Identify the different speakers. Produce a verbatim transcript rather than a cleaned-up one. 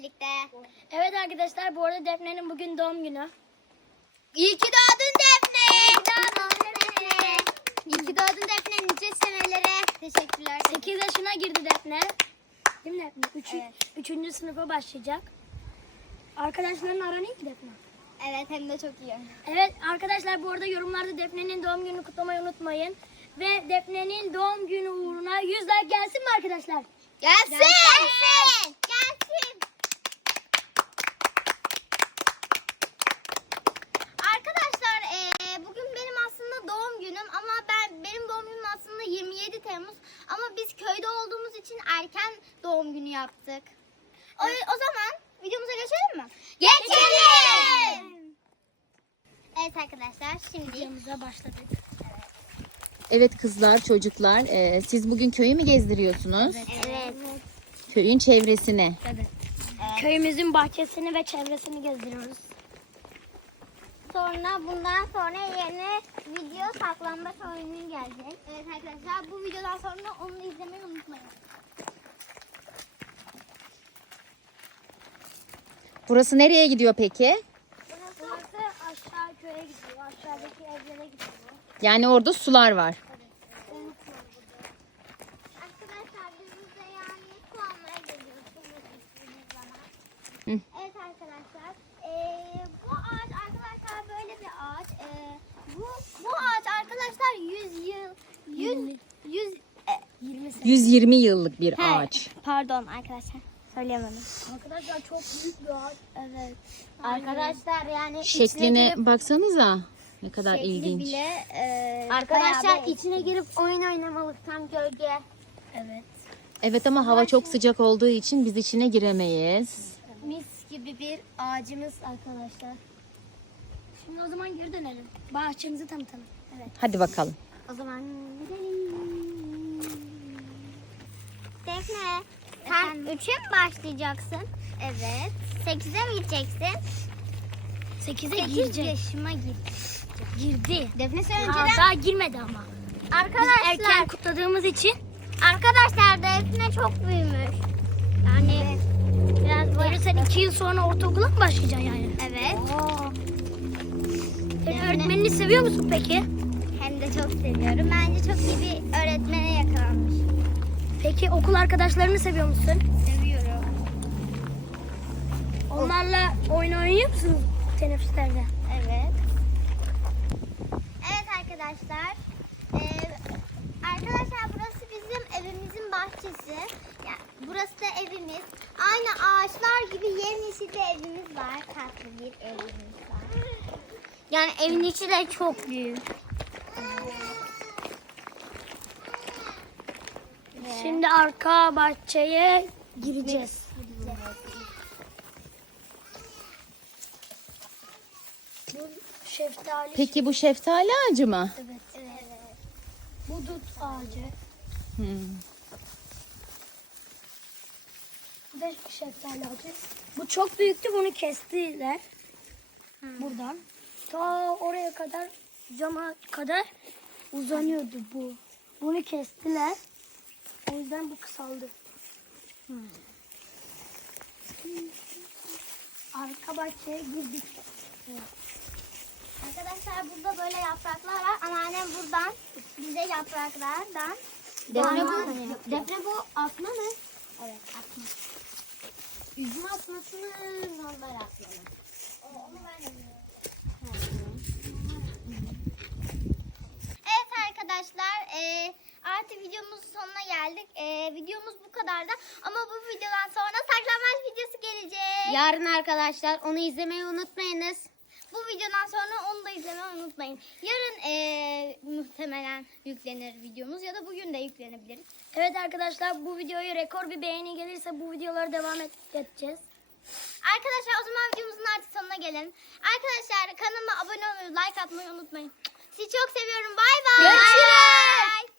Speaker 1: birlikte.
Speaker 2: Evet arkadaşlar, bu arada Defne'nin bugün doğum günü.
Speaker 1: İyi ki doğdun Defne. İyi ki doğdun Defne. İyi ki doğdun Defne. Nice senelere. Teşekkürler.
Speaker 2: sekiz yaşına girdi Defne. Değil mi Defne? Üç,
Speaker 1: Evet.
Speaker 2: Üçüncü sınıfa başlayacak. Arkadaşların aran iyi mi Defne?
Speaker 1: Evet, hem de çok iyi.
Speaker 2: Evet arkadaşlar, bu arada yorumlarda Defne'nin doğum gününü kutlamayı unutmayın. Ve Defne'nin doğum günü uğruna yüz like gelsin mi arkadaşlar?
Speaker 1: Gelsin. Gelsin. Gelsin. Arkadaşlar eee, bugün benim aslında doğum günüm ama ben benim doğum günüm aslında yirmi yedi Temmuz ama biz köyde olduğumuz için erken doğum günü yaptık. O, o zaman videomuza geçelim mi? Geçelim. Evet arkadaşlar, şimdi
Speaker 2: Videomuza başladık.
Speaker 3: Evet kızlar, çocuklar, e, siz bugün köyü mü gezdiriyorsunuz?
Speaker 1: evet.
Speaker 3: Köyün çevresine.
Speaker 2: Evet. Köyümüzün bahçesini ve çevresini gezdiriyoruz.
Speaker 1: Sonra bundan sonra yeni video saklambaç oyunu gelecek. Evet arkadaşlar, bu videodan sonra onu da izlemeyi unutmayın.
Speaker 3: Burası nereye gidiyor peki?
Speaker 2: Burası aşağı köye gidiyor. Aşağıdaki evlere gidiyor.
Speaker 3: Yani orada sular var.
Speaker 1: Arkadaşlar biz burada yani su almaya geliyoruz. Su bulduğumuz zaman.
Speaker 3: Hı.
Speaker 1: Evet arkadaşlar, eee, bu ağaç arkadaşlar böyle bir ağaç. Eee, bu bu ağaç arkadaşlar yüz yıl yüz yüz
Speaker 2: yirmi sene.
Speaker 3: yüz yirmi yıllık bir ağaç.
Speaker 1: Pardon arkadaşlar, söyleyemedim.
Speaker 2: Arkadaşlar çok büyük bir ağaç.
Speaker 1: Evet. Arkadaşlar yani
Speaker 3: Şekline baksanıza. Ne kadar
Speaker 1: şekli
Speaker 3: ilginç.
Speaker 1: bile eee, arkadaşlar içine girip oyun oynamalık, tam gölge.
Speaker 2: Evet.
Speaker 3: Evet ama hava çok sıcak olduğu için biz içine giremeyiz.
Speaker 1: Mis gibi bir ağacımız arkadaşlar.
Speaker 2: Şimdi o zaman geri dönelim. Bahçemizi tanıtalım. Evet.
Speaker 3: Hadi bakalım.
Speaker 1: O zaman gidelim. Defne, sen üçe mi başlayacaksın? Evet. Sekize mi gideceksin?
Speaker 2: sekize
Speaker 1: Sekiz
Speaker 2: girecek.
Speaker 1: yaşıma gir.
Speaker 2: Girdi.
Speaker 1: Defne sen
Speaker 2: Aa, daha girmedi ama. Biz
Speaker 1: Arkadaşlar,
Speaker 2: erken kutladığımız için
Speaker 1: arkadaşlar Defne çok büyümüş. Yani biraz
Speaker 2: böyle
Speaker 1: böyle.
Speaker 2: sen iki yıl sonra ortaokula mı başlayacaksın yani?
Speaker 1: Evet.
Speaker 2: Aa. Sen öğretmenini seviyor musun peki?
Speaker 1: Hem de çok seviyorum. Bence çok iyi bir öğretmene yakalanmış.
Speaker 2: Peki okul arkadaşlarını seviyor musun?
Speaker 1: Seviyorum.
Speaker 2: Onlarla oyun oynuyor musunuz teneffüslerde?
Speaker 1: Evet. Evet arkadaşlar. Ee, arkadaşlar burası bizim evimizin bahçesi. Yani burası da evimiz. Aynı ağaçlar gibi yemyeşil bir evimiz var. Tatlı bir evimiz var. Yani evin içi de çok büyük.
Speaker 2: Şimdi arka bahçeye gireceğiz. Bu şeftali.
Speaker 3: Peki bu şeftali ağacı mı?
Speaker 2: Evet. Evet. Bu dut ağacı.
Speaker 3: Hmm.
Speaker 2: Bu da şeftali ağacı. Bu çok büyüktü, bunu kestiler. Buradan. Ta oraya kadar, cama kadar uzanıyordu bu. Bunu kestiler. O yüzden bu kısaldı. Arka bahçeye girdik.
Speaker 1: Arkadaşlar burada böyle yapraklar var. Anneannem buradan bize yapraklardan.
Speaker 2: Defne
Speaker 1: bu, defne bu asma mı? Evet, asma. Üzüm asması mı? Normal asma mı? Onu ben de bilmiyorum. Evet arkadaşlar, e, artık videomuzun sonuna geldik. E, videomuz bu kadardı. Ama bu videodan sonra saklambaç videosu gelecek. Yarın arkadaşlar, onu izlemeyi unutmayınız. Bu videodan sonra onu da izlemeyi unutmayın. Yarın e, muhtemelen yüklenir videomuz ya da bugün de yüklenebilir.
Speaker 2: Evet arkadaşlar, bu videoya rekor bir beğeni gelirse bu videoları devam et- edeceğiz.
Speaker 1: Arkadaşlar o zaman videomuzun artık sonuna gelelim. Arkadaşlar kanalıma abone olmayı, like atmayı unutmayın. Sizi çok seviyorum. Bay bay.
Speaker 2: Görüşürüz.